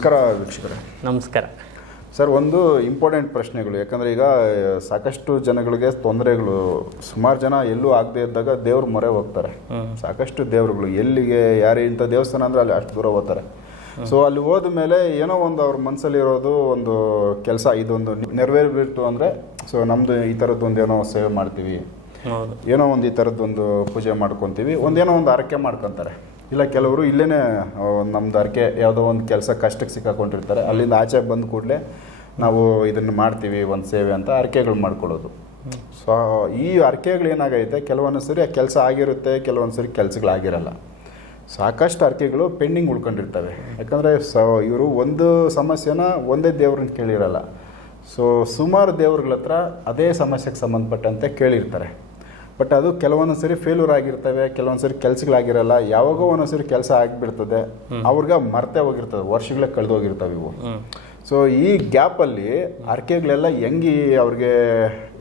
ನಮಸ್ಕಾರ ವೀಕ್ಷಕರೇ. ನಮಸ್ಕಾರ. ಸರ್ ಒಂದು ಇಂಪಾರ್ಟೆಂಟ್ ಪ್ರಶ್ನೆಗಳು. ಯಾಕಂದರೆ ಈಗ ಸಾಕಷ್ಟು ಜನಗಳಿಗೆ ತೊಂದರೆಗಳು ಸುಮಾರು ಜನ ಎಲ್ಲೂ ಆಗದೆ ಇದ್ದಾಗ ದೇವ್ರ ಮೊರೆ ಹೋಗ್ತಾರೆ. ಸಾಕಷ್ಟು ದೇವ್ರುಗಳು ಎಲ್ಲಿಗೆ ಯಾರು ಇಂಥ ದೇವಸ್ಥಾನ ಅಂದರೆ ಅಲ್ಲಿ ಅಷ್ಟು ದೂರ ಹೋಗ್ತಾರೆ. ಸೊ ಅಲ್ಲಿ ಹೋದ ಮೇಲೆ ಏನೋ ಒಂದು ಅವ್ರ ಮನಸ್ಸಲ್ಲಿರೋದು ಒಂದು ಕೆಲಸ ಇದೊಂದು ನೆರವೇರ್ಬಿಡ್ತು ಅಂದರೆ ಸೊ ನಮ್ಮದು ಈ ಥರದ್ದು ಒಂದು ಏನೋ ಸೇವೆ ಮಾಡ್ತೀವಿ. ಏನೋ ಒಂದು ಈ ಥರದ್ದೊಂದು ಪೂಜೆ ಮಾಡ್ಕೊತೀವಿ. ಒಂದೇನೋ ಒಂದು ಹರಕೆ ಮಾಡ್ಕೊತಾರೆ. ಇಲ್ಲ ಕೆಲವರು ಇಲ್ಲೇ ನಮ್ದು ಅರ್ಕೆ ಯಾವುದೋ ಒಂದು ಕೆಲಸ ಕಷ್ಟಕ್ಕೆ ಸಿಕ್ಕಾಕೊಂಡಿರ್ತಾರೆ. ಅಲ್ಲಿಂದ ಆಚೆ ಬಂದ ಕೂಡಲೇ ನಾವು ಇದನ್ನು ಮಾಡ್ತೀವಿ ಒಂದು ಸೇವೆ ಅಂತ ಅರ್ಕೆಗಳು ಮಾಡ್ಕೊಳ್ಳೋದು. ಸೊ ಈ ಅರ್ಕೆಗಳು ಏನಾಗೈತೆ ಕೆಲವೊಂದು ಸರಿ ಆ ಕೆಲಸ ಆಗಿರುತ್ತೆ ಕೆಲವೊಂದು ಸರಿ ಕೆಲಸಗಳಾಗಿರಲ್ಲ ಸಾಕಷ್ಟು ಅರ್ಕೆಗಳು ಪೆಂಡಿಂಗ್ ಉಳ್ಕೊಂಡಿರ್ತವೆ. ಯಾಕಂದರೆ ಸ ಇವರು ಒಂದು ಸಮಸ್ಯೆನ ಒಂದೇ ದೇವ್ರನ್ನ ಕೇಳಿರಲ್ಲ. ಸೊ ಸುಮಾರು ದೇವ್ರಗಳ ಹತ್ರ ಅದೇ ಸಮಸ್ಯೆಗೆ ಸಂಬಂಧಪಟ್ಟಂತೆ ಕೇಳಿರ್ತಾರೆ. ಬಟ್ ಅದು ಕೆಲವೊಂದು ಸರಿ ಫೇಲ್ಯೂರ್ ಆಗಿರ್ತವೆ ಕೆಲವೊಂದು ಸರಿ ಕೆಲಸಗಳಾಗಿರಲ್ಲ ಯಾವಾಗೋ ಒಂದೊಂದು ಸರಿ ಕೆಲಸ ಆಗಿಬಿಡ್ತದೆ ಅವ್ರಿಗೆ ಮರ್ತೆ ಹೋಗಿರ್ತದೆ ವರ್ಷಗಳೇ ಕಳೆದು ಹೋಗಿರ್ತವೆ ಇವು ಸೊ ಈ ಗ್ಯಾಪಲ್ಲಿ ಅರ್ಕೆಗಳೆಲ್ಲ ಹೆಂಗೆ ಅವ್ರಿಗೆ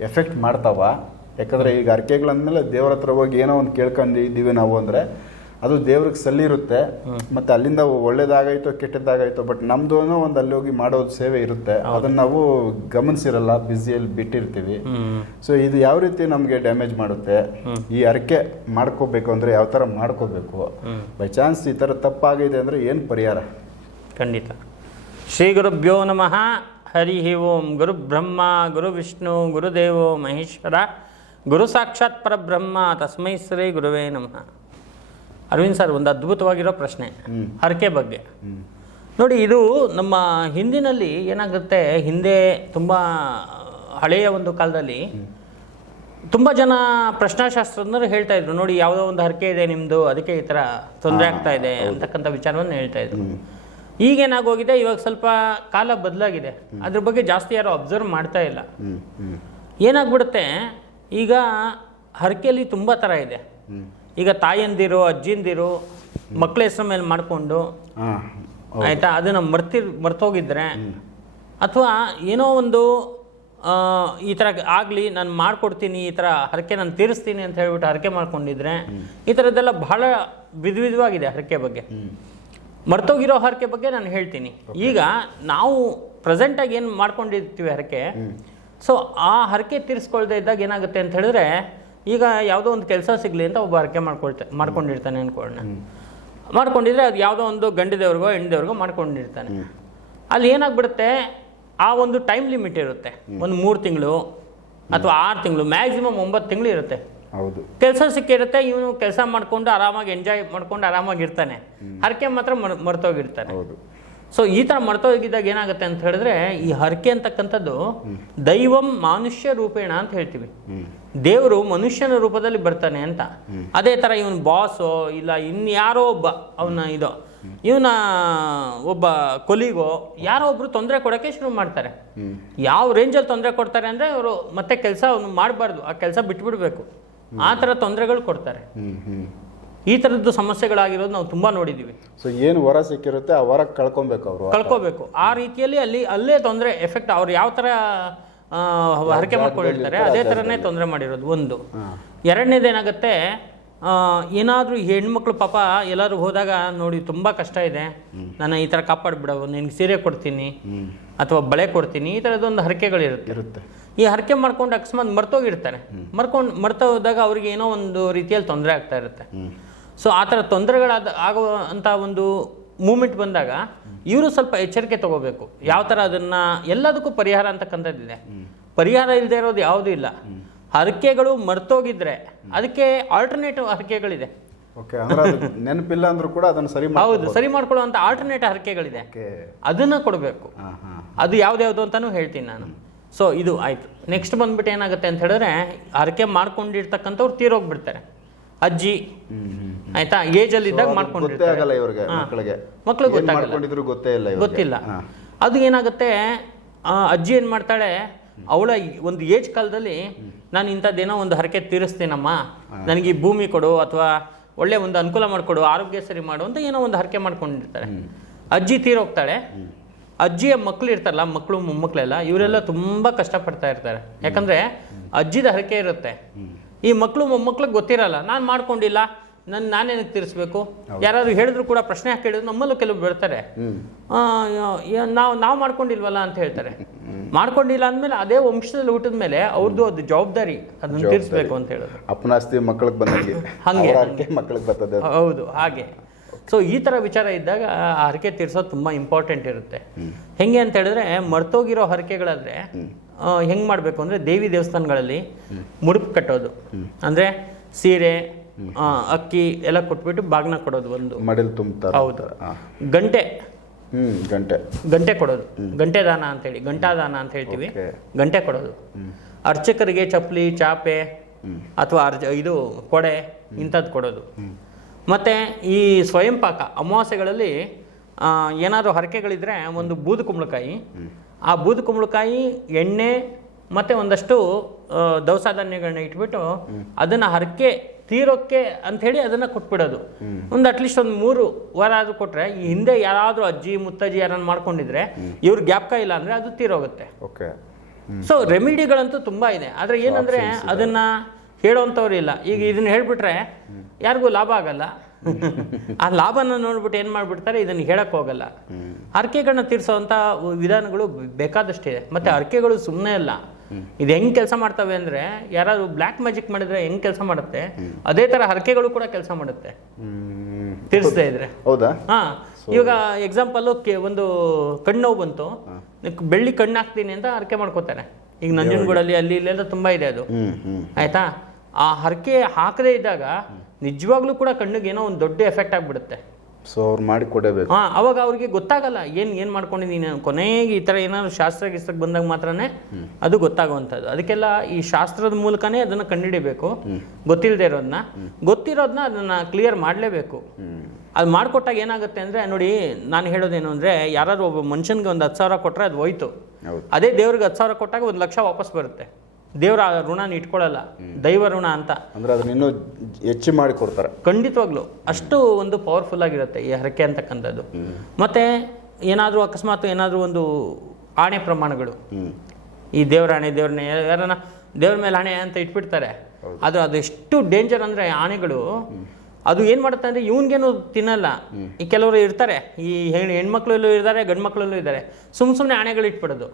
ಎಫೆಕ್ಟ್ ಮಾಡ್ತಾವ? ಯಾಕಂದರೆ ಈಗ ಅರ್ಕೆಗಳಂದ್ಮೇಲೆ ದೇವ್ರ ಹತ್ರ ಹೋಗಿ ಏನೋ ಒಂದು ಕೇಳ್ಕೊಂಡಿದ್ದೀವಿ ನಾವು ಅಂದರೆ ಅದು ದೇವ್ರಿಗೆ ಸಲ್ಲಿರುತ್ತೆ ಮತ್ತೆ ಅಲ್ಲಿಂದ ಒಳ್ಳೇದಾಗಾಯ್ತೋ ಕೆಟ್ಟದ್ದಾಗಾಯ್ತೋ ಬಟ್ ನಮ್ದು ಒಂದು ಅಲ್ಲಿ ಹೋಗಿ ಮಾಡೋದು ಸೇವೆ ಇರುತ್ತೆ. ಅದನ್ನ ನಾವು ಗಮನಿಸಿರಲ್ಲ ಬ್ಯುಸಿಯಲ್ಲಿ ಬಿಟ್ಟಿರ್ತೀವಿ. ಸೊ ಇದು ಯಾವ ರೀತಿ ನಮಗೆ ಡ್ಯಾಮೇಜ್ ಮಾಡುತ್ತೆ? ಈ ಅರಕೆ ಮಾಡ್ಕೋಬೇಕು ಅಂದರೆ ಯಾವ ತರ ಮಾಡ್ಕೋಬೇಕು? ಬೈ ಚಾನ್ಸ್ ಈ ಥರ ತಪ್ಪಾಗಿದೆ ಅಂದರೆ ಏನು ಪರಿಹಾರ? ಖಂಡಿತ. ಶ್ರೀ ಗುರುಭ್ಯೋ ನಮಃ. ಹರಿ ಓಂ. ಗುರು ಬ್ರಹ್ಮ ಗುರು ವಿಷ್ಣು ಗುರುದೇವೋ ಮಹೇಶ್ವರ. ಗುರು ಸಾಕ್ಷಾತ್ ಪರಬ್ರಹ್ಮ. ತಸ್ಮೈ ಶ್ರೀ ಗುರುವೇ ನಮಃ. ಅರವಿಂದ್ ಸರ್ ಒಂದು ಅದ್ಭುತವಾಗಿರೋ ಪ್ರಶ್ನೆ. ಹರಕೆ ಬಗ್ಗೆ. ನೋಡಿ ಇದು ನಮ್ಮ ಹಿಂದಿನಲ್ಲಿ ಏನಾಗುತ್ತೆ ಹಿಂದೆ ತುಂಬ ಹಳೆಯ ಒಂದು ಕಾಲದಲ್ಲಿ ತುಂಬ ಜನ ಪ್ರಶ್ನಾಶಾಸ್ತ್ರಜ್ಞರು ಹೇಳ್ತಾ ಇದ್ರು ನೋಡಿ ಯಾವುದೋ ಒಂದು ಹರಕೆ ಇದೆ ನಿಮ್ಮದು ಅದಕ್ಕೆ ಈ ಥರ ತೊಂದರೆ ಆಗ್ತಾ ಇದೆ ಅಂತಕ್ಕಂಥ ವಿಚಾರವನ್ನು ಹೇಳ್ತಾ ಇದ್ರು. ಈಗೇನಾಗೋಗಿದೆ ಇವಾಗ ಸ್ವಲ್ಪ ಕಾಲ ಬದಲಾಗಿದೆ. ಅದ್ರ ಬಗ್ಗೆ ಜಾಸ್ತಿ ಯಾರು ಅಬ್ಸರ್ವ್ ಮಾಡ್ತಾ ಇಲ್ಲ. ಏನಾಗ್ಬಿಡುತ್ತೆ ಈಗ ಹರಕೆಯಲ್ಲಿ ತುಂಬ ಥರ ಇದೆ. ಈಗ ತಾಯಂದಿರು ಅಜ್ಜಿಂದಿರು ಮಕ್ಕಳ ಹೆಸರು ಮೇಲೆ ಮಾಡಿಕೊಂಡು ಆಯಿತಾ? ಅದನ್ನು ಮರ್ತಿ ಮರ್ತೋಗಿದ್ರೆ ಅಥವಾ ಏನೋ ಒಂದು ಈ ಥರ ಆಗಲಿ ನಾನು ಮಾಡ್ಕೊಡ್ತೀನಿ ಈ ಥರ ಹರಕೆ ನಾನು ತೀರಿಸ್ತೀನಿ ಅಂತ ಹೇಳ್ಬಿಟ್ಟು ಹರಕೆ ಮಾಡ್ಕೊಂಡಿದ್ರೆ ಈ ಥರದ್ದೆಲ್ಲ ಬಹಳ ವಿಧ ವಿಧವಾಗಿದೆ ಹರಕೆ ಬಗ್ಗೆ. ಮರ್ತೋಗಿರೋ ಹರಕೆ ಬಗ್ಗೆ ನಾನು ಹೇಳ್ತೀನಿ. ಈಗ ನಾವು ಪ್ರೆಸೆಂಟಾಗಿ ಏನು ಮಾಡ್ಕೊಂಡಿರ್ತೀವಿ ಹರಕೆ ಸೊ ಆ ಹರಕೆ ತೀರಿಸ್ಕೊಳ್ದೇ ಇದ್ದಾಗ ಏನಾಗುತ್ತೆ ಅಂತ ಹೇಳಿದ್ರೆ ಈಗ ಯಾವುದೋ ಒಂದು ಕೆಲಸ ಸಿಗಲಿ ಅಂತ ಒಬ್ಬ ಹರಕೆ ಮಾಡ್ಕೊಳ್ತಾ ಮಾಡ್ಕೊಂಡಿರ್ತಾನೆ ಅನ್ಕೊಳ್ಳೋಣ. ಮಾಡ್ಕೊಂಡಿದ್ರೆ ಅದು ಯಾವುದೋ ಒಂದು ಗಂಡದೇವ್ರಿಗೋ ದೇವ್ರಿಗೋ ಹೆಣ್ಣು ದೇವ್ರಿಗೋ ಮಾಡ್ಕೊಂಡಿರ್ತಾನೆ ಅಲ್ಲಿ ಏನಾಗ್ಬಿಡುತ್ತೆ? ಆ ಒಂದು ಟೈಮ್ ಲಿಮಿಟ್ ಇರುತ್ತೆ. ಒಂದು ಮೂರು ತಿಂಗಳು ಅಥವಾ ಆರು ತಿಂಗಳು ಮ್ಯಾಕ್ಸಿಮಮ್ ಒಂಬತ್ತು ತಿಂಗಳು ಇರುತ್ತೆ. ಹೌದು. ಕೆಲಸ ಸಿಕ್ಕಿರುತ್ತೆ ಇವನು ಕೆಲಸ ಮಾಡ್ಕೊಂಡು ಆರಾಮಾಗಿ ಎಂಜಾಯ್ ಮಾಡ್ಕೊಂಡು ಆರಾಮಾಗಿ ಇರ್ತಾನೆ. ಹರಕೆ ಮಾತ್ರ ಮರ್ ಮರ್ತೋಗಿರ್ತಾನೆ. ಹೌದು. ಸೊ ಈ ಥರ ಮರ್ತೋಗಿದ್ದಾಗ ಏನಾಗುತ್ತೆ ಅಂತ ಹೇಳಿದ್ರೆ ಈ ಹರಕೆ ಅಂತಕ್ಕಂಥದ್ದು ದೈವಂ ಮಾನುಷ್ಯ ರೂಪೇಣ ಅಂತ ಹೇಳ್ತೀವಿ. ದೇವರು ಮನುಷ್ಯನ ರೂಪದಲ್ಲಿ ಬರ್ತಾನೆ ಅಂತ. ಅದೇ ಥರ ಇವನು ಬಾಸೋ ಇಲ್ಲ ಇನ್ಯಾರೋ ಒಬ್ಬ ಅವನ ಇದು ಇವನ ಒಬ್ಬ ಕೊಲಿಗೋ ಯಾರೋ ಒಬ್ರು ತೊಂದರೆ ಕೊಡೋಕ್ಕೆ ಶುರು ಮಾಡ್ತಾರೆ. ಯಾವ ರೇಂಜಲ್ಲಿ ತೊಂದರೆ ಕೊಡ್ತಾರೆ ಅಂದರೆ ಅವರು ಮತ್ತೆ ಕೆಲಸ ಅವನು ಮಾಡಬಾರ್ದು ಆ ಕೆಲಸ ಬಿಟ್ಬಿಡ್ಬೇಕು. ಆ ಥರ ತೊಂದರೆಗಳು ಕೊಡ್ತಾರೆ. ಈ ಥರದ್ದು ಸಮಸ್ಯೆಗಳಾಗಿರೋದು ನಾವು ತುಂಬ ನೋಡಿದ್ದೀವಿ ಸೊ ಏನು ವರ ಸಿಕ್ಕಿರುತ್ತೆ ಆ ವರ ಕಳ್ಕೊಬೇಕು ಅವರು ಕಳ್ಕೊಬೇಕು. ಆ ರೀತಿಯಲ್ಲಿ ಅಲ್ಲಿ ಅಲ್ಲೇ ತೊಂದರೆ ಎಫೆಕ್ಟ್ ಅವ್ರು ಯಾವ ಥರ ಹರಕೆ ಮಾಡ್ಕೊಂಡಿರ್ತಾರೆ. ಅದೇ ಥರನೇ ತೊಂದರೆ ಮಾಡಿರೋದು ಒಂದು. ಎರಡನೇದು ಎರಡನೇದೇನಾಗುತ್ತೆ ಏನಾದರೂ ಹೆಣ್ಮಕ್ಳು ಪಾಪ ಎಲ್ಲರೂ ಹೋದಾಗ ನೋಡಿ ತುಂಬ ಕಷ್ಟ ಇದೆ. ನಾನು ಈ ಥರ ಕಾಪಾಡಿಬಿಡೋ ನಿನಗೆ ಸೀರೆ ಕೊಡ್ತೀನಿ ಅಥವಾ ಬಳೆ ಕೊಡ್ತೀನಿ ಈ ಥರದ್ದೊಂದು ಹರಕೆಗಳಿರುತ್ತೆ. ಇರುತ್ತೆ. ಈ ಹರಕೆ ಮಾಡ್ಕೊಂಡು ಅಕಸ್ಮಾತ್ ಮರ್ತೋಗಿರ್ತಾರೆ. ಮರ್ಕೊಂಡು ಮರ್ತ ಹೋದಾಗ ಅವ್ರಿಗೆ ಏನೋ ಒಂದು ರೀತಿಯಲ್ಲಿ ತೊಂದರೆ ಆಗ್ತಾ ಇರುತ್ತೆ. ಸೊ ಆ ಥರ ತೊಂದರೆಗಳಾದ ಆಗುವಂಥ ಒಂದು ಮೂಮೆಂಟ್ ಬಂದಾಗ ಇವರು ಸ್ವಲ್ಪ ಎಚ್ಚರಿಕೆ ತಗೋಬೇಕು. ಯಾವ ಥರ ಅದನ್ನು ಎಲ್ಲದಕ್ಕೂ ಪರಿಹಾರ ಅಂತಕ್ಕಂಥದ್ದಿದೆ ಪರಿಹಾರ ಇಲ್ಲದೆ ಇರೋದು ಯಾವುದೂ ಇಲ್ಲ. ಹರಕೆಗಳು ಮರ್ತೋಗಿದ್ರೆ ಅದಕ್ಕೆ ಆಲ್ಟರ್ನೇಟಿವ್ ಹರಕೆಗಳಿದೆ. ನೆನಪಿಲ್ಲ ಅಂದ್ರೂ ಕೂಡ ಅದನ್ನು ಸರಿ ಹೌದು ಸರಿ ಮಾಡ್ಕೊಳ್ಳುವಂತ ಆಲ್ಟರ್ನೇಟ್ ಹರಕೆಗಳಿದೆ. ಅದನ್ನ ಕೊಡಬೇಕು. ಅದು ಯಾವ್ದ್ಯಾವ್ದು ಅಂತಾನೂ ಹೇಳ್ತೀನಿ ನಾನು. ಸೊ ಇದು ಆಯ್ತು. ನೆಕ್ಸ್ಟ್ ಬಂದ್ಬಿಟ್ಟು ಏನಾಗುತ್ತೆ ಅಂತ ಹೇಳಿದ್ರೆ ಹರಕೆ ಮಾಡ್ಕೊಂಡಿರ್ತಕ್ಕಂಥವ್ರು ತೀರೋಗ್ಬಿಡ್ತಾರೆ. ಅಜ್ಜಿ. ಆಯ್ತಾ? ಏಜ್ ಅಲ್ಲಿ ಇದ್ದಾಗ ಮಾಡ್ಕೊಂಡಿರ್ತಾರೆ. ಇವ್ರಿಗೆ. ಮಕ್ಕಳಿಗೆ ಗೊತ್ತೇ ಇಲ್ಲ. ಗೊತ್ತಿಲ್ಲ. ಅದು ಏನಾಗುತ್ತೆ? ಆ, ಅಜ್ಜಿ ಏನು ಮಾಡ್ತಾಳೆ? ಅವಳ ಒಂದು ಏಜ್ ಕಾಲದಲ್ಲಿ ನಾನು ಇಂಥದ್ದೇನೋ ಒಂದು ಹರಕೆ ತೀರಿಸ್ತೀನಮ್ಮ. ನನಗೆ ಈ ಭೂಮಿ ಕೊಡು ಅಥವಾ ಒಳ್ಳೆ ಒಂದು ಅನುಕೂಲ ಮಾಡಿಕೊಡು ಆರೋಗ್ಯ ಸರಿ ಮಾಡು ಅಂತ ಏನೋ ಒಂದು ಹರಕೆ ಮಾಡ್ಕೊಂಡಿರ್ತಾರೆ. ಅಜ್ಜಿ ತೀರೋಗ್ತಾಳೆ. ಅಜ್ಜಿಯ ಮಕ್ಕಳು ಇರ್ತಾರಲ್ಲ ಮಕ್ಕಳು ಮೊಮ್ಮಕ್ಕಳೆಲ್ಲ ಇವರೆಲ್ಲ ತುಂಬ ಕಷ್ಟಪಡ್ತಾ ಇರ್ತಾರೆ. ಯಾಕಂದ್ರೆ ಅಜ್ಜಿದ ಹರಕೆ ಇರುತ್ತೆ. ಈ ಮಕ್ಕಳು ಮೊಮ್ಮಕ್ಳಿಗೆ ಗೊತ್ತಿರಲ್ಲ ನಾನು ಮಾಡ್ಕೊಂಡಿಲ್ಲ ನನ್ನ ನಾನೇನಕ್ಕೆ ತೀರಿಸ್ಬೇಕು? ಯಾರಾದ್ರು ಹೇಳಿದ್ರು ಕೂಡ ಪ್ರಶ್ನೆ ಹಾಕಿ ಹೇಳಿದ್ರು ನಮ್ಮಲ್ಲೂ ಕೆಲವು ಯ- ನಾವು ನಾವು ಮಾಡ್ಕೊಂಡಿಲ್ವಲ್ಲ ಅಂತ ಹೇಳ್ತಾರೆ. ಮಾಡ್ಕೊಂಡಿಲ್ಲ ಅಂದಮೇಲೆ ಅದೇ ವಂಶದಲ್ಲಿ ಹುಟ್ಟಿದ ಮೇಲೆ ಅವ್ರದ್ದು ಅದು ಜವಾಬ್ದಾರಿ ಅದನ್ನು ತೀರಿಸ್ಬೇಕು ಅಂತ ಹೇಳೋದು. ಅಪ್ಪನ ಆಸ್ತಿ ಮಕ್ಕಳಿಗೆ ಬಂದಂಗೆ ಹಂಗೆ, ಮಕ್ಕಳಿಗೆ ಬರ್ತದೆ ಹೌದು ಹಾಗೆ. ಸೊ ಈ ಥರ ವಿಚಾರ ಇದ್ದಾಗ ಆ ಹರಕೆ ತೀರ್ಸೋದು ತುಂಬ ಇಂಪಾರ್ಟೆಂಟ್ ಇರುತ್ತೆ. ಹೆಂಗೆ ಅಂತ ಹೇಳಿದ್ರೆ ಮರ್ತೋಗಿರೋ ಹರಕೆಗಳಾದ್ರೆ ಹೆಂಗೆ ಮಾಡಬೇಕು ಅಂದರೆ ದೇವಿ ದೇವಸ್ಥಾನಗಳಲ್ಲಿ ಮುಡುಪು ಕಟ್ಟೋದು. ಅಂದರೆ ಸೀರೆ ಅಕ್ಕಿ ಎಲ್ಲ ಕೊಟ್ಬಿಟ್ಟು ಬಾಗ್ನ ಕೊಡೋದು ಒಂದು. ಮಡಲ್ ತುಂಬ ಹೌದು. ಗಂಟೆ. ಗಂಟೆ. ಗಂಟೆ ಕೊಡೋದು. ಗಂಟೆ ದಾನ ಅಂತೇಳಿ ಗಂಟಾದಾನ ಅಂತ ಹೇಳ್ತೀವಿ. ಗಂಟೆ ಕೊಡೋದು. ಅರ್ಚಕರಿಗೆ ಚಪ್ಪಲಿ ಚಾಪೆ ಅಥವಾ ಅರ್ಜ ಇದು ಕೊಡೆ ಇಂಥದ್ದು ಕೊಡೋದು. ಮತ್ತು ಈ ಸ್ವಯಂಪಾಕ ಅಮಾವಾಸ್ಯೆಗಳಲ್ಲಿ ಏನಾದರೂ ಹರಕೆಗಳಿದ್ರೆ ಒಂದು ಬೂದು ಕುಂಬಳಕಾಯಿ ಆ ಬೂದು ಕುಂಬಳಕಾಯಿ ಎಣ್ಣೆ ಮತ್ತು ಒಂದಷ್ಟು ದವಸ ಧಾನ್ಯಗಳನ್ನ ಇಟ್ಬಿಟ್ಟು ಅದನ್ನು ಹರಕೆ ತೀರೋಕ್ಕೆ ಅಂಥೇಳಿ ಅದನ್ನು ಕೊಟ್ಬಿಡೋದು. ಒಂದು ಅಟ್ಲೀಸ್ಟ್ ಒಂದು ಮೂರು ವಾರ ಆದರೂ ಕೊಟ್ಟರೆ ಈ ಹಿಂದೆ ಯಾರಾದರೂ ಅಜ್ಜಿ ಮುತ್ತಜ್ಜಿ ಯಾರನ್ನು ಮಾಡ್ಕೊಂಡಿದ್ರೆ ಇವ್ರಿಗೆ ಗ್ಯಾಪ್ಕ ಇಲ್ಲ ಅಂದರೆ ಅದು ತೀರೋಗುತ್ತೆ. ಓಕೆ. ಸೊ ರೆಮಿಡಿಗಳಂತೂ ತುಂಬ ಇದೆ. ಆದರೆ ಏನಂದರೆ ಅದನ್ನು ಹೇಳೋವಂಥವ್ರು ಇಲ್ಲ. ಈಗ ಇದನ್ನ ಹೇಳಿಬಿಟ್ರೆ ಯಾರಿಗೂ ಲಾಭ ಆಗಲ್ಲ. ಆ ಲಾಭನ ನೋಡ್ಬಿಟ್ಟು ಏನು ಮಾಡ್ಬಿಡ್ತಾರೆ? ಇದನ್ನ ಹೇಳಕ್ ಹೋಗಲ್ಲ. ಹರಕೆಗಳನ್ನ ತೀರ್ಸೋವಂಥ ವಿಧಾನಗಳು ಬೇಕಾದಷ್ಟಿದೆ ಮತ್ತೆ ಹರಕೆಗಳು ಸುಮ್ಮನೆ ಅಲ್ಲ. ಇದು ಹೆಂಗೆ ಕೆಲಸ ಮಾಡ್ತವೆ ಅಂದ್ರೆ ಯಾರಾದ್ರು ಬ್ಲಾಕ್ ಮ್ಯಾಜಿಕ್ ಮಾಡಿದ್ರೆ ಹೆಂಗೆ ಕೆಲಸ ಮಾಡುತ್ತೆ? ಅದೇ ತರ ಹರಕೆಗಳು ಕೂಡ ಕೆಲಸ ಮಾಡುತ್ತೆ. ಹ್ಮ್ ತೀರಿಸ್ತಾ ಇದ್ರೆ. ಹೌದಾ? ಹಾ. ಇವಾಗ ಎಕ್ಸಾಂಪಲ್ ಕೆ ಒಂದು ಕಣ್ಣು ಬಂತು. ಬೆಳ್ಳಿ ಕಣ್ಣು ಹಾಕ್ತೀನಿ ಅಂತ ಹರಕೆ ಮಾಡ್ಕೋತಾರೆ. ಈಗ ನಂಜನಗೂಡಲ್ಲಿ ಅಲ್ಲಿ ಇಲ್ಲೆಲ್ಲ ತುಂಬಾ ಇದೆ ಅದು. ಆಯ್ತಾ? ಆ ಹರಕೆ ಹಾಕದೇ ಇದ್ದಾಗ ನಿಜವಾಗ್ಲೂ ಕೂಡ ಕಣ್ಣಿಗೆ ಏನೋ ಒಂದು ದೊಡ್ಡ ಎಫೆಕ್ಟ್ ಆಗಿಬಿಡುತ್ತೆ. ಸೊ ಅವ್ರು ಮಾಡಿ ಕೊಡಬೇಕು. ಹಾ ಅವಾಗ ಅವ್ರಿಗೆ ಗೊತ್ತಾಗಲ್ಲ ಏನು ಏನು ಮಾಡ್ಕೊಂಡಿದ್ದೀನಿ. ಕೊನೆಗೆ ಈ ತರ ಏನಾದ್ರು ಶಾಸ್ತ್ರ ಗಿಸ್ತ್ರಕ್ಕೆ ಬಂದಾಗ ಮಾತ್ರನೇ ಅದು ಗೊತ್ತಾಗುವಂಥದ್ದು. ಅದಕ್ಕೆಲ್ಲ ಈ ಶಾಸ್ತ್ರದ ಮೂಲಕನೇ ಅದನ್ನ ಕಂಡುಹಿಡಿಬೇಕು. ಗೊತ್ತಿಲ್ಲದೆ ಇರೋದನ್ನ ಗೊತ್ತಿರೋದನ್ನ ಅದನ್ನ ಕ್ಲಿಯರ್ ಮಾಡಲೇಬೇಕು. ಅದು ಮಾಡಿಕೊಟ್ಟಾಗ ಏನಾಗುತ್ತೆ ಅಂದರೆ ನೋಡಿ ನಾನು ಹೇಳೋದೇನು ಅಂದರೆ ಯಾರಾದ್ರೂ ಒಬ್ಬ ಮನುಷ್ಯನಿಗೆ ಒಂದು ಹತ್ತು ಸಾವಿರ ಕೊಟ್ಟರೆ ಅದು ಹೋಯ್ತು. ಅದೇ ದೇವ್ರಿಗೆ ಹತ್ತು ಸಾವಿರ ಕೊಟ್ಟಾಗ ಒಂದು ಲಕ್ಷ ವಾಪಸ್ ಬರುತ್ತೆ. ದೇವ್ರ ಆ ಋಣನ ಇಟ್ಕೊಳ್ಳಲ್ಲ ದೈವ ಋಣ ಅಂತ. ಅಂದ್ರೆ ಅದನ್ನ ಇನ್ನೂ ಹೆಚ್ಚು ಮಾಡಿ ಕೊಡ್ತಾರೆ. ಖಂಡಿತವಾಗ್ಲು ಅಷ್ಟು ಒಂದು ಪವರ್ಫುಲ್ ಆಗಿರುತ್ತೆ ಈ ಹರಕೆ ಅಂತಕ್ಕಂಥದ್ದು. ಮತ್ತೆ ಏನಾದರೂ ಅಕಸ್ಮಾತ್ ಏನಾದರೂ ಒಂದು ಆಣೆ ಪ್ರಮಾಣಗಳು. ಈ ದೇವ್ರ ಆಣೆ ದೇವ್ರನ್ನೇ ಯಾರನ್ನ ದೇವ್ರ ಮೇಲೆ ಆಣೆ ಅಂತ ಇಟ್ಬಿಡ್ತಾರೆ. ಅದು ಅದೆಷ್ಟು ಡೇಂಜರ್ ಅಂದ್ರೆ ಆಣೆಗಳು ಅದು ಏನು ಮಾಡುತ್ತೆ ಅಂದ್ರೆ ಇವನ್ಗೇನು ತಿನ್ನಲ್ಲ. ಈ ಕೆಲವರು ಇರ್ತಾರೆ ಈ ಹೆಣ್ ಹೆಣ್ಮಕ್ಳಲ್ಲೂ ಇದ್ದಾರೆ ಗಂಡು ಮಕ್ಳಲ್ಲೂ ಇದ್ದಾರೆ. ಸುಮ್ ಸುಮ್ಮನೆ ಆಣೆಗಳು ಇಟ್ಬಿಡೋದು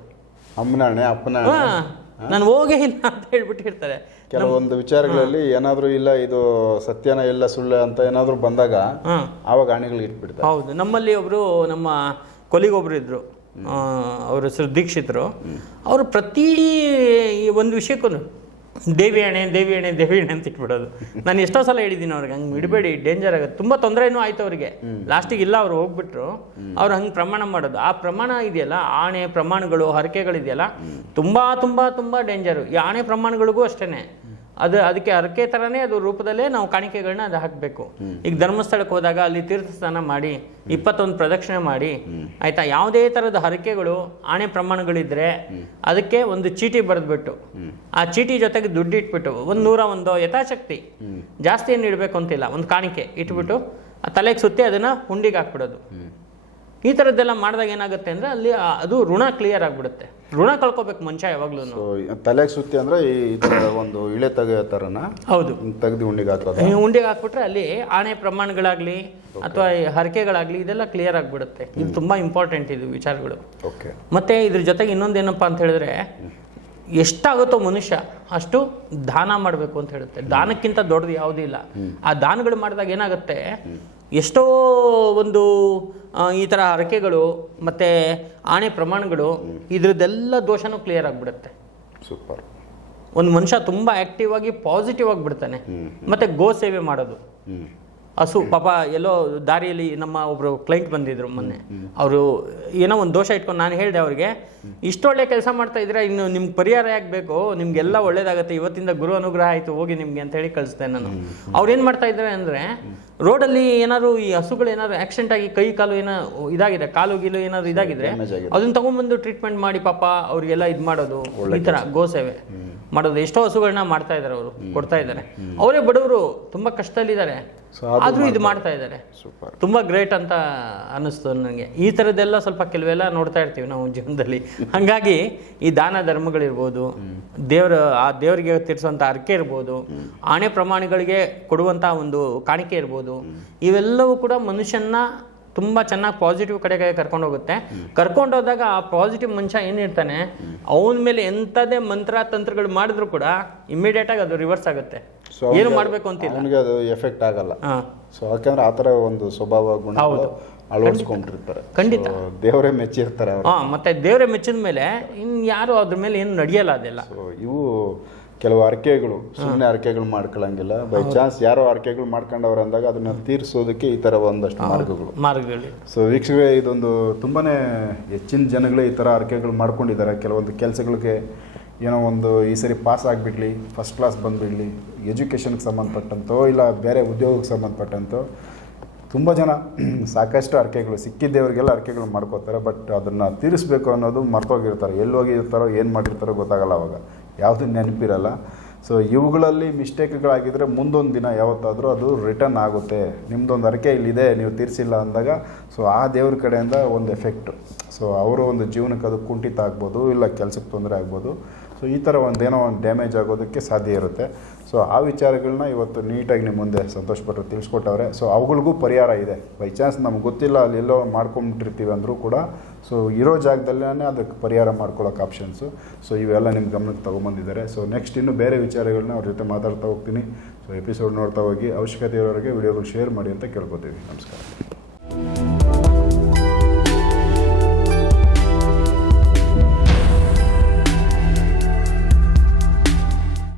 ಅಮ್ಮನ ಆಣೆ ಅಪ್ಪನ ನಾನು ಹೋಗೇ ಇಲ್ಲ ಅಂತ ಹೇಳ್ಬಿಟ್ಟಿರ್ತಾರೆ ಕೆಲವೊಂದು ವಿಚಾರಗಳಲ್ಲಿ ಏನಾದ್ರೂ ಇಲ್ಲ ಇದು ಸತ್ಯನ ಇಲ್ಲ ಸುಳ್ಳು ಅಂತ ಏನಾದ್ರೂ ಬಂದಾಗ ಅವಾಗ ಆವಾಗ ಅಣೆಗಳಿಗೆ ಇಟ್ಬಿಡ್ತಾರೆ. ಹೌದು ನಮ್ಮಲ್ಲಿ ಒಬ್ಬರು ನಮ್ಮ ಕೊಲಿಗೊಬ್ರು ಇದ್ರು. ಅವ್ರ ಹೆಸರು ದೀಕ್ಷಿತರು. ಅವರು ಪ್ರತಿ ಈ ಒಂದು ವಿಷಯಕ್ಕೂ ದೇವಿ ಅಣೆ ದೇವಿ ಅಣೆ ದೇವಿ ಅಣೆ ಅಂತ ಇಟ್ಬಿಡೋದು. ನಾನು ಎಷ್ಟೋ ಸಲ ಹೇಳಿದ್ದೀನಿ ಅವ್ರಿಗೆ ಹಂಗೆ ಇಡಬೇಡಿ ಡೇಂಜರ್ ಆಗುತ್ತೆ. ತುಂಬ ತೊಂದರೆನೂ ಆಯ್ತು ಅವರಿಗೆ. ಲಾಸ್ಟಿಗೆ ಇಲ್ಲ ಅವ್ರು ಹೋಗ್ಬಿಟ್ರು. ಅವ್ರು ಹಂಗೆ ಪ್ರಮಾಣ ಮಾಡೋದು. ಆ ಪ್ರಮಾಣ ಇದೆಯಲ್ಲ ಆಣೆ ಪ್ರಮಾಣಗಳು ಹರಕೆಗಳಿದೆಯಲ್ಲ ತುಂಬ ತುಂಬ ತುಂಬ ಡೇಂಜರು ಈ ಆಣೆ ಪ್ರಮಾಣಗಳಿಗೂ ಅಷ್ಟೇ ಅದು ಅದಕ್ಕೆ ಅರಕೆ ಥರನೇ ಅದು ರೂಪದಲ್ಲೇ ನಾವು ಕಾಣಿಕೆಗಳನ್ನ ಅದು ಹಾಕಬೇಕು. ಈಗ ಧರ್ಮಸ್ಥಳಕ್ಕೆ ಹೋದಾಗ ಅಲ್ಲಿ ತೀರ್ಥ ಸ್ನಾನ ಮಾಡಿ ಇಪ್ಪತ್ತೊಂದು ಪ್ರದಕ್ಷಿಣೆ ಮಾಡಿ ಆಯ್ತಾ? ಯಾವುದೇ ಥರದ ಹರಕೆಗಳು ಆಣೆ ಪ್ರಮಾಣಗಳಿದ್ರೆ ಅದಕ್ಕೆ ಒಂದು ಚೀಟಿ ಬರೆದ್ಬಿಟ್ಟು ಆ ಚೀಟಿ ಜೊತೆಗೆ ದುಡ್ಡು ಇಟ್ಬಿಟ್ಟು ಒಂದು ನೂರ ಒಂದು ಯಥಾಶಕ್ತಿ ಜಾಸ್ತಿ ಏನು ಇಡಬೇಕು ಅಂತಿಲ್ಲ ಒಂದು ಕಾಣಿಕೆ ಇಟ್ಬಿಟ್ಟು ಆ ತಲೆಗೆ ಸುತ್ತಿ ಅದನ್ನು ಹುಂಡಿಗೆ ಹಾಕ್ಬಿಡೋದು. ಈ ಥರದ್ದೆಲ್ಲ ಮಾಡಿದಾಗ ಏನಾಗುತ್ತೆ ಅಂದರೆ ಅಲ್ಲಿ ಅದು ಋಣ ಕ್ಲಿಯರ್ ಆಗಿಬಿಡುತ್ತೆ. ಋಣ ಕಳ್ಕೊಬೇಕು ಮನುಷ್ಯ ಯಾವಾಗ್ಲೂ ತಲೆಗೆ ಸುತ್ತಿ ಅಂದ್ರೆ ಈ ತರ ಒಂದು ಇಳೆ ತೆಗೆಯೋ ಥರನ ಹೌದು. ತೆಗೆದು ಉಂಡಿಗೆ ಹಾಕೋದು ಉಂಡಿಗೆ ಹಾಕ್ಬಿಟ್ರೆ ಅಲ್ಲಿ ಆಣೆ ಪ್ರಮಾಣಗಳಾಗ್ಲಿ ಅಥವಾ ಹರಕೆಗಳಾಗ್ಲಿ ಇದೆಲ್ಲ ಕ್ಲಿಯರ್ ಆಗಿಬಿಡುತ್ತೆ. ಇದು ತುಂಬಾ ಇಂಪಾರ್ಟೆಂಟ್ ಇದು ವಿಚಾರಗಳು. ಓಕೆ ಮತ್ತೆ ಇದ್ರ ಜೊತೆಗೆ ಇನ್ನೊಂದೇನಪ್ಪ ಅಂತ ಹೇಳಿದ್ರೆ ಎಷ್ಟಾಗುತ್ತೋ ಮನುಷ್ಯ ಅಷ್ಟು ದಾನ ಮಾಡಬೇಕು ಅಂತ ಹೇಳುತ್ತೆ. ದಾನಕ್ಕಿಂತ ದೊಡ್ಡದು ಯಾವುದೂ ಇಲ್ಲ. ಆ ದಾನಗಳು ಮಾಡಿದಾಗ ಏನಾಗುತ್ತೆ? ಎಷ್ಟೋ ಒಂದು ಈ ಥರ ಹರಕೆಗಳು ಮತ್ತು ಆಣೆ ಪ್ರಮಾಣಗಳು ಇದ್ರದ್ದೆಲ್ಲ ದೋಷನೂ ಕ್ಲಿಯರ್ ಆಗಿಬಿಡುತ್ತೆ. ಸೂಪರ್. ಒಂದು ಮನುಷ್ಯ ತುಂಬ ಆ್ಯಕ್ಟಿವ್ ಆಗಿ ಪಾಸಿಟಿವ್ ಆಗಿಬಿಡ್ತಾನೆ ಮತ್ತೆ ಗೋ ಸೇವೆ ಮಾಡೋದು. ಹಸು ಪಾಪ ಎಲ್ಲೋ ದಾರಿಯಲ್ಲಿ ನಮ್ಮ ಒಬ್ರು ಕ್ಲೈಂಟ್ ಬಂದಿದ್ರು ಮೊನ್ನೆ. ಅವರು ಏನೋ ಒಂದು ದೋಷ ಇಟ್ಕೊಂಡು ನಾನು ಹೇಳಿದೆ ಅವ್ರಿಗೆ ಇಷ್ಟೊಳ್ಳೆ ಕೆಲಸ ಮಾಡ್ತಾ ಇದ್ರೆ ಇನ್ನು ನಿಮ್ಗೆ ಪರಿಹಾರ ಆಗಬೇಕು ಬೇಕು ನಿಮ್ಗೆಲ್ಲ ಒಳ್ಳೇದಾಗುತ್ತೆ ಇವತ್ತಿಂದ ಗುರು ಅನುಗ್ರಹ ಆಯಿತು ಹೋಗಿ ನಿಮಗೆ ಅಂತ ಹೇಳಿ ಕಳಿಸ್ದೆ ನಾನು. ಅವ್ರು ಏನು ಮಾಡ್ತಾ ಇದ್ದಾರೆ ಅಂದರೆ ರೋಡಲ್ಲಿ ಏನಾದ್ರು ಈ ಹಸುಗಳು ಏನಾದ್ರು ಆಕ್ಸಿಡೆಂಟ್ ಆಗಿ ಕೈ ಕಾಲು ಏನೋ ಇದಾಗಿದೆ ಕಾಲು ಗೀಲು ಏನಾದ್ರು ಇದಾಗಿದ್ರೆ. ಅದನ್ನ ತಗೊಂಡ್ಬಂದು ಟ್ರೀಟ್ಮೆಂಟ್ ಮಾಡಿ ಪಾಪ ಅವರಿಗೆಲ್ಲ ಇದು ಮಾಡೋದು ಈ ಥರ ಗೋ ಸೇವೆ. ಮಾಡೋದು ಎಷ್ಟೋ ಹಸುಗಳನ್ನ ಮಾಡ್ತಾ ಇದ್ದಾರೆ ಅವರು ಕೊಡ್ತಾ ಇದ್ದಾರೆ. ಅವರೇ ಬಡವರು ತುಂಬಾ ಕಷ್ಟದಲ್ಲಿದ್ದಾರೆ. ಆದರೂ ಇದು ಮಾಡ್ತಾ ಇದ್ದಾರೆ. ತುಂಬಾ ತುಂಬ ಗ್ರೇಟ್ ಅಂತ ಅನ್ನಿಸ್ತು ನನಗೆ. ಈ ಥರದ್ದೆಲ್ಲ ಸ್ವಲ್ಪ ಕೆಲವೆಲ್ಲ ನೋಡ್ತಾ ಇರ್ತೀವಿ ನಾವು ಜೀವನದಲ್ಲಿ. ಹಾಗಾಗಿ ಈ ದಾನ ಧರ್ಮಗಳಿರ್ಬೋದು ದೇವರ ಆ ದೇವರಿಗೆ ತೀರಿಸುವಂಥ ಅರ್ಕೆ ಇರ್ಬೋದು ಆಣೆ ಪ್ರಮಾಣಿಗಳಿಗೆ ಕೊಡುವಂಥ ಒಂದು ಕಾಣಿಕೆ ಇರ್ಬೋದು ಇವೆಲ್ಲವೂ ಕೂಡ ಮನುಷ್ಯನ ತುಂಬ ಚೆನ್ನಾಗಿ ಪಾಸಿಟಿವ್ ಕಡೆಗೆ ಕರ್ಕೊಂಡು ಹೋಗುತ್ತೆ. ಕರ್ಕೊಂಡು ಹೋದಾಗ ಆ ಪಾಸಿಟಿವ್ ಮನುಷ್ಯ ಏನಿರ್ತಾನೆ ಅವನ ಮೇಲೆ ಎಂಥದೇ ಮಂತ್ರ ತಂತ್ರಗಳು ಮಾಡಿದ್ರು ಕೂಡ ಇಮಿಡಿಯೇಟಾಗಿ ಅದು ರಿವರ್ಸ್ ಆಗುತ್ತೆ. ಏನು ಮಾಡಬೇಕು ಅಂತ ನನಗೆ ಅದು ಎಫೆಕ್ಟ್ ಆಗಲ್ಲ. ಸೊ ಯಾಕಂದ್ರೆ ಆ ಥರ ಒಂದು ಸ್ವಭಾವ ಗುಣ. ಅಳವಡಿಸ್ಕೊಂಡಿರ್ತಾರೆ. ಖಂಡಿತ. ದೇವರೇ ಮೆಚ್ಚಿರ್ತಾರೆ ಹಾಂ ಮತ್ತೆ ದೇವರೇ ಮೆಚ್ಚಿದ ಮೇಲೆ ಇನ್ನು ಯಾರು ಅದ್ರ ಮೇಲೆ ಏನು ನಡೆಯಲ್ಲ ಅದೆಲ್ಲ. ಇವು ಕೆಲವು ಅರ್ಕೆಗಳು ಸುಮ್ಮನೆ ಅರ್ಕೆಗಳು ಮಾಡ್ಕೊಳ್ಳಂಗಿಲ್ಲ ಬೈ ಚಾನ್ಸ್ ಯಾರೋ ಅರ್ಕೆಗಳು ಮಾಡ್ಕೊಂಡವ್ರು ಅಂದಾಗ ಅದನ್ನ ತೀರಿಸೋದಕ್ಕೆ ಈ ಥರ ಒಂದಷ್ಟು ಮಾರ್ಗಗಳು. ಮಾರ್ಗಗಳು. ಸೊ ವೀಕ್ಷಕರೇ ಇದೊಂದು ತುಂಬಾನೇ ಹೆಚ್ಚಿನ ಜನಗಳೇ ಈ ಥರ ಅರ್ಕೆಗಳು ಮಾಡ್ಕೊಂಡಿದ್ದಾರೆ. ಕೆಲವೊಂದು ಕೆಲಸಗಳಿಗೆ ಏನೋ ಒಂದು ಈ ಸರಿ ಪಾಸ್ ಆಗಿಬಿಡ್ಲಿ ಫಸ್ಟ್ ಕ್ಲಾಸ್ ಬಂದ್ಬಿಡ್ಲಿ ಎಜುಕೇಷನ್ಗೆ ಸಂಬಂಧಪಟ್ಟಂತೋ ಇಲ್ಲ ಬೇರೆ ಉದ್ಯೋಗಕ್ಕೆ ಸಂಬಂಧಪಟ್ಟಂತೋ ತುಂಬ ಜನ ಸಾಕಷ್ಟು ಅರ್ಕೆಗಳು ಸಿಕ್ಕಿದ್ದೇವರಿಗೆಲ್ಲ ಅರ್ಕೆಗಳು ಮಾಡ್ಕೋತಾರೆ. ಬಟ್ ಅದನ್ನು ತೀರಿಸ್ಬೇಕು ಅನ್ನೋದು ಮರ್ತೋಗಿರ್ತಾರೆ. ಎಲ್ಲಿ ಹೋಗಿರ್ತಾರೋ ಏನು ಮಾಡಿರ್ತಾರೋ ಗೊತ್ತಾಗಲ್ಲ ಅವಾಗ. ಯಾವುದು ನೆನಪಿರಲ್ಲ. ಸೊ ಇವುಗಳಲ್ಲಿ ಮಿಸ್ಟೇಕ್ಗಳಾಗಿದ್ದರೆ ಮುಂದೊಂದು ದಿನ ಯಾವತ್ತಾದರೂ ಅದು ರಿಟರ್ನ್ ಆಗುತ್ತೆ. ನಿಮ್ಮದೊಂದು ಅರಕೆ ಇಲ್ಲಿದೆ, ನೀವು ತೀರಿಸಿಲ್ಲ ಅಂದಾಗ ಸೊ ಆ ದೇವ್ರ ಕಡೆಯಿಂದ ಒಂದು ಎಫೆಕ್ಟ್ ಸೊ ಅವರು ಒಂದು ಜೀವನಕ್ಕೆ ಅದು ಕುಂಠಿತ ಆಗ್ಬೋದು, ಇಲ್ಲ ಕೆಲಸಕ್ಕೆ ತೊಂದರೆ ಆಗ್ಬೋದು. ಸೊ ಈ ಥರ ಒಂದು ಒಂದು ಡ್ಯಾಮೇಜ್ ಆಗೋದಕ್ಕೆ ಸಾಧ್ಯ ಇರುತ್ತೆ. ಸೊ ಆ ವಿಚಾರಗಳನ್ನ ಇವತ್ತು ನೀಟಾಗಿ ನಿಮ್ಮ ಮುಂದೆ ಸಂತೋಷಪಟ್ಟರು ತಿಳಿಸ್ಕೊಟ್ಟವ್ರೆ. ಸೊ ಅವುಗಳಿಗೂ ಪರಿಹಾರ ಇದೆ. ಬೈ ಚಾನ್ಸ್ ನಮ್ಗೆ ಗೊತ್ತಿಲ್ಲ ಅಲ್ಲಿ ಎಲ್ಲೋ ಮಾಡ್ಕೊಂಬಿಟ್ಟಿರ್ತೀವಿ ಅಂದರೂ ಕೂಡ ಸೊ ಇರೋ ಜಾಗದಲ್ಲೇ ಅದಕ್ಕೆ ಪರಿಹಾರ ಮಾಡ್ಕೊಳ್ಳೋಕೆ ಆಪ್ಷನ್ಸು ಸೊ ಇವೆಲ್ಲ ನಿಮ್ಮ ಗಮನಕ್ಕೆ ತೊಗೊಂಬಂದಿದ್ದಾರೆ. ಸೊ ನೆಕ್ಸ್ಟ್ ಇನ್ನು ಬೇರೆ ವಿಚಾರಗಳನ್ನ ಅವ್ರ ಜೊತೆ ಮಾತಾಡ್ತಾ ಹೋಗ್ತೀನಿ. ಸೊ ಎಪಿಸೋಡ್ ನೋಡ್ತಾ ಹೋಗಿ ಅವಶ್ಯಕತೆ ಇರೋರಿಗೆ ವಿಡಿಯೋಗಳು ಶೇರ್ ಮಾಡಿ ಅಂತ ಕೇಳ್ಕೊತೀವಿ. ನಮಸ್ಕಾರ.